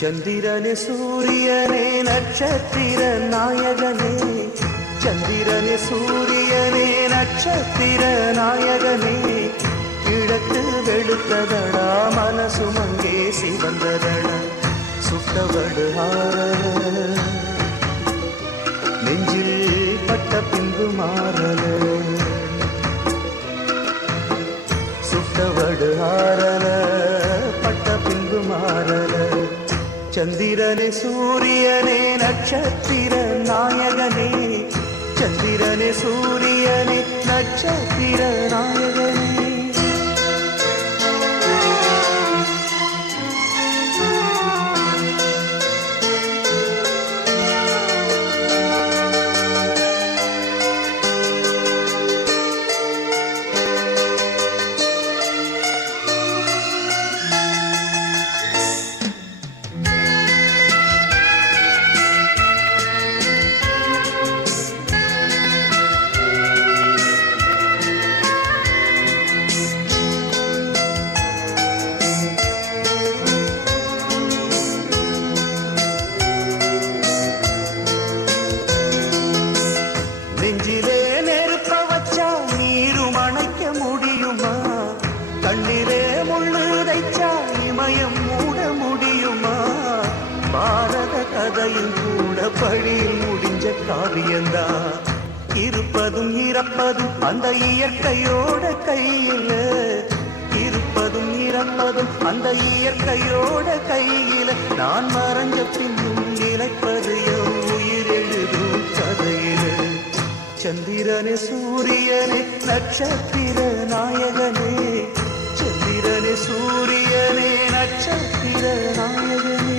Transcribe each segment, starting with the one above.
சந்திரனே சூரியனே நட்சத்திர நாயகனே, சந்திரனே சூரியனே நட்சத்திர நாயகனே, கிழக்கு வெளுத்ததடா மனசுமங்கே சிவந்ததடா, சுட்டவடு ஆரல நெஞ்சில் பட்ட பின்பு மாறல, சுட்டவடு ஆரல பட்ட பின்பு மாறல. சந்திரனே சூரியனே நட்சத்திர நாயகனே, சந்திரனே சூரியனே நட்சத்திர நாயகனே. நெஞ்சிலே நெருப்ப வச்சா நீரும் அணைக்க முடியுமா, கண்ணிலே முள்ளு தைச்சா இமயம் மூட முடியுமா, பாரத கதையும் கூட பழியில் முடிஞ்ச காவியந்தா, இருப்பதும் இறப்பதும் அந்த இயற்கையோட கையில, இருப்பதும் இறப்பதும் அந்த இயற்கையோட கையில, நான் மறைஞ்ச பின்னும் நிலைப்பது என் உயிர் எழுதும் கதையில. சந்திரனே சூரியனே நட்சத்திர நாயகனே, சந்திரனே சூரியனே நட்சத்திர நாயகனே.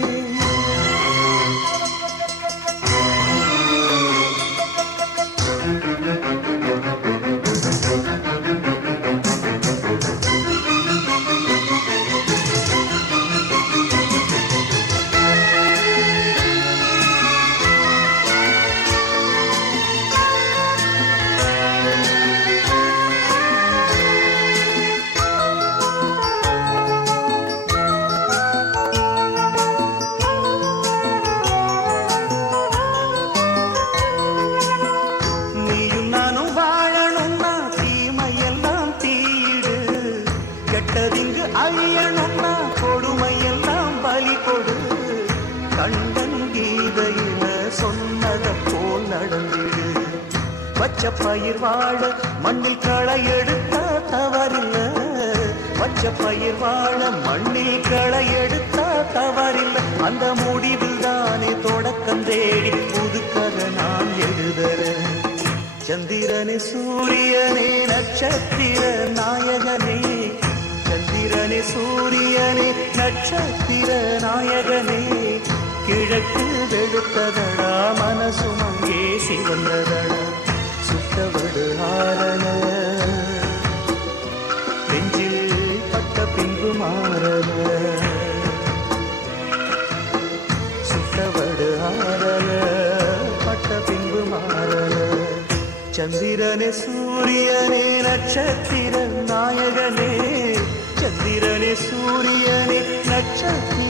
கெட்டதிங்கு அழியணும்னா கொடுமையெல்லாம் பலி கொடு, கண்டன் கீதையில சொன்னத போல் நடந்திடு, பச்ச பயிர் வாழ மண்ணில் களை எடுத்தா தவறில்ல, பச்ச பயிர் வாழ மண்ணில் களை எடுத்தா தவறில்ல, அந்த முடிவில் தானே தொடக்கம் தேடி புதுக்கதை நான் எழுதுறேன். சந்திரனே சூரியனே நட்சத்திர நாயகனே, சந்திரனே சூரியனே நட்சத்திர நாயகனே, கிழக்கு வெளுத்ததடா மனசும் அங்கே சிவந்ததடா, சுட்டவடு ஆரல நெஞ்சில் பட்ட பின்பு மாறல, சுட்டவடு ஆரல பட்ட பின்பு மாறல. சந்திரனே சூரியனே நட்சத்திர நாயகனே, சந்திரனே சூரியனே நட்சத்திர